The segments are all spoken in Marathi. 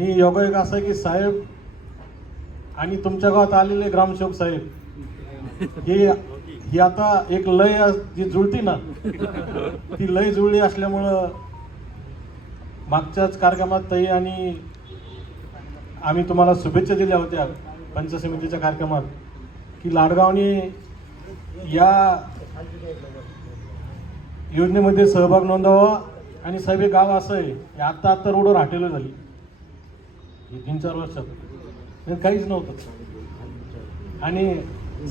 ही योगायोग असं आहे की साहेब आणि तुमच्या गावात आलेले ग्रामसेवक साहेब ही आता एक लय जी जुळती ना ती लय जुळली असल्यामुळं मागच्याच कार्यक्रमात ताई आणि आम्ही तुम्हाला शुभेच्छा दिल्या होत्या पंचायत समितीच्या कार्यक्रमात की लाडगावने या योजनेमध्ये सहभाग नोंदवावा. आणि साहेब हे गाव असं आहे आत्ता रोडवर हॉटेल झाली 3-4 वर्षात काहीच नव्हतं आणि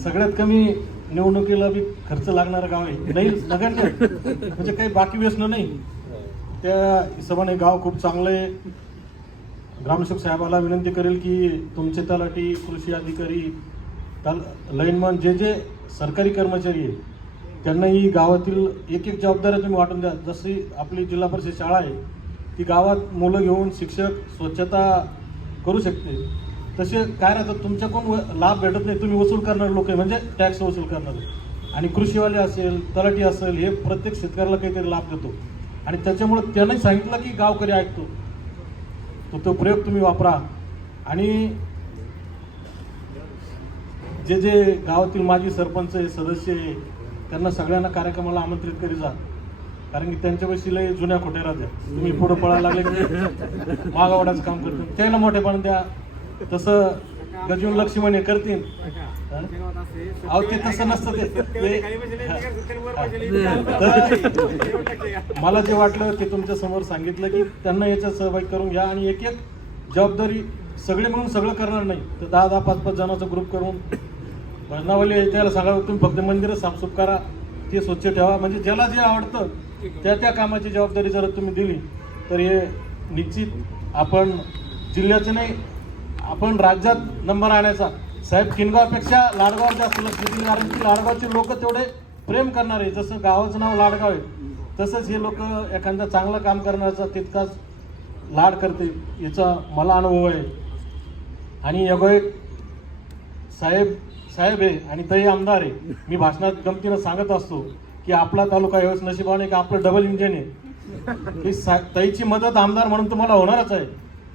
सगळ्यात कमी निवडणुकीला बी खर्च लागणारं गाव आहे. नाही नगण्य म्हणजे काही बाकी व्यसन नाही. त्या हिशोबाने गाव खूप चांगलं आहे. ग्रामसेवक साहेबाला विनंती करेल की तुमचे तलाठी, कृषी अधिकारी, लाईनमन जे सरकारी कर्मचारी आहे त्यांनाही गावातील एक जबाबदाऱ्या तुम्ही वाटून द्या. जशी आपली जिल्हा परिषद शाळा आहे ती गावात मुलं घेऊन शिक्षक स्वच्छता करू शकते. तसे काय राहतं तुमच्याकडून लाभ भेटत नाही, तुम्ही वसूल करणारे लोक आहे म्हणजे टॅक्स वसूल करणारे. आणि कृषीवाले असेल, तलाठी असेल, हे प्रत्येक शेतकऱ्याला काहीतरी लाभ देतो आणि त्याच्यामुळे त्यानंही सांगितलं की गावकरी ऐकतो. तो प्रयोग तुम्ही वापरा. आणि जे गावातील माजी सरपंच सदस्य आहे त्यांना सगळ्यांना कार्यक्रमाला आमंत्रित करी जा, कारण की त्यांच्यापाशी लय जुन्या खोट्या राहत्या. तुम्ही पुढे पळायला लागले की मागावडाचं काम करतो त्याला मोठेपण द्या. तसं गजून लक्ष्मण करतील अहो ते तसं नसतं. ते मला जे वाटलं ते तुमच्या समोर सांगितलं की त्यांना याच्यात सहभागी करून घ्या आणि एक जबाबदारी सगळे म्हणून सगळं करणार नाही तर 10-10, 5-5 जणांचा ग्रुप करून भजनावली त्याला सांगा तुम्ही फक्त मंदिरं साफसूफ करा, ते स्वच्छ ठेवा. म्हणजे ज्याला जे आवडतं त्या कामाची जबाबदारी जर तुम्ही दिली तर हे निश्चित आपण जिल्ह्याचे नाही आपण राज्यात नंबर आणायचा. साहेब किनगावपेक्षा लाडगाव जास्त लक्ष देतील, कारण की लाडगावचे लोक तेवढे प्रेम करणार आहे. जसं गावाचं नाव लाडगाव आहे तसंच हे लोक एखादा चांगलं काम करण्याचा तितकाच लाड करते, याचा मला अनुभव आहे. आणि योगायोग साहेब आहे आणि तई आमदार आहे. मी भाषणात गमतीनं सांगत असतो की आपला तालुका एवढंच नशिबाने की आपलं डबल इंजिन आहे. की तईची मदत आमदार म्हणून तुम्हाला होणारच आहे.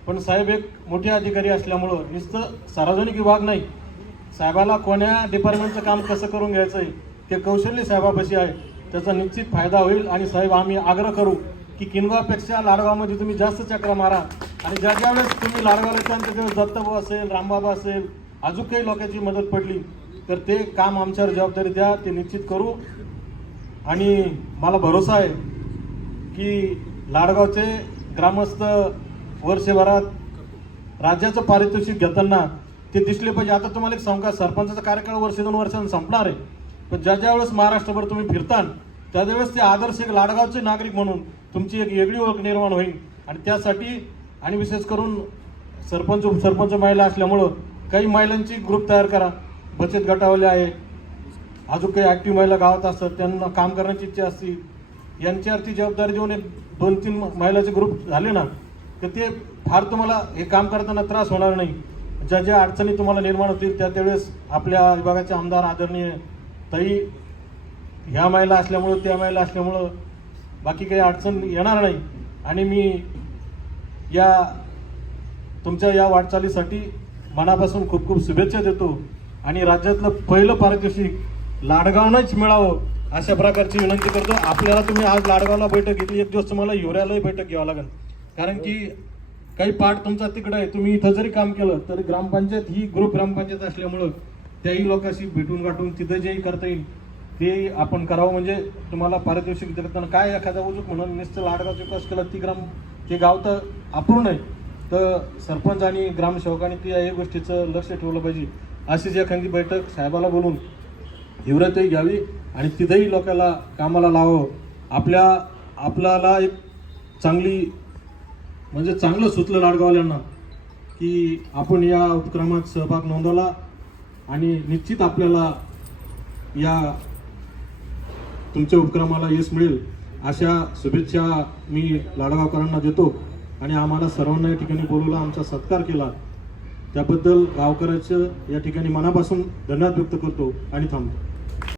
पण साहेब एक मोठे अधिकारी असल्यामुळं नुसतं सार्वजनिक विभाग नाही, साहेबाला कोण्या डिपार्टमेंटचं काम कसं करून घ्यायचं आहे ते कौशल्य साहेबापाशी आहे. त्याचा निश्चित फायदा होईल. आणि साहेब आम्ही आग्रह करू की किनगावपेक्षा लाडगावमध्ये तुम्ही जास्त चक्र मारा आणि ज्या वेळेस तुम्ही लाडगावला त्यावेळेस दत्तभाऊ असेल, रामबाबा असेल, अजून काही लोकांची मदत पडली तर ते काम आमच्यावर जबाबदारी द्या, ते निश्चित करू. आणि मला भरोसा आहे की लाडगावचे ग्रामस्थ वर्षभरात राज्याचं पारितोषिक घेताना ते दिसले पाहिजे. आता तुम्हाला एक सांगा सरपंचाचा कार्यकाळ 1-2 वर्षांनी संपणार आहे, पण ज्या वेळेस महाराष्ट्रभर तुम्ही फिरताल त्यावेळेस ते आदर्श एक लाडगावचे नागरिक म्हणून तुमची एक वेगळी ओळख निर्माण होईल. आणि त्यासाठी आणि विशेष करून सरपंच महिला असल्यामुळं काही महिलांची ग्रुप तयार करा. बचत गटावाले आहे, अजून काही ॲक्टिव्ह महिला गावात असतात त्यांना काम करण्याची इच्छा असते, यांच्यावरती जबाबदारी देऊन 1-2-3 महिलाचे ग्रुप झाले ना तर ते फार तुम्हाला हे काम करताना त्रास होणार नाही. ज्या अडचणी तुम्हाला निर्माण होतील त्यावेळेस आपल्या विभागाचे आमदार आदरणीय ताई ह्या महिला असल्यामुळं त्या महिला असल्यामुळं बाकी काही अडचण येणार नाही. आणि मी तुमच्या या वाटचालीसाठी मनापासून खूप खूप शुभेच्छा देतो. आणि राज्यातलं पहिलं पारितोषिक लाडगावनंच मिळावं अशा प्रकारची विनंती करतो. आपल्याला तुम्ही आज लाडगावला बैठक घेतली, एक दिवस तुम्हाला हिवऱ्यालाही बैठक घ्यावं लागेल, कारण की काही पार्ट तुमचा तिकडं आहे. तुम्ही इथं जरी काम केलं तरी ग्रामपंचायत ही ग्रुप ग्रामपंचायत असल्यामुळं त्याही लोकांशी भेटून गाठून तिथं जेही करता येईल ते आपण करावं. म्हणजे तुम्हाला पारितोषिक देताना काय एखादा उजूक म्हणून नुसतं लाडगावचा विकास केला ते गाव तर अपूर्ण आहे, तर सरपंच आणि ग्रामसेवकांनी त्या या गोष्टीचं लक्ष ठेवलं पाहिजे. अशीच एखादी बैठक साहेबाला बोलून हिवऱ्यातही घ्यावी आणि तिथेही लोकांना कामाला लावावं. आपल्याला एक चांगलं सुचलं लाडगावल्यांना की आपण या उपक्रमात सहभाग नोंदवला आणि निश्चित आपल्याला या तुमच्या उपक्रमाला यश मिळेल अशा शुभेच्छा मी लाडगावकरांना देतो. आणि आम्हाला सर्वांना या ठिकाणी बोलवला, आमचा सत्कार केला त्याबद्दल गावकऱ्याचं या ठिकाणी मनापासून धन्यवाद व्यक्त करतो आणि थांबतो.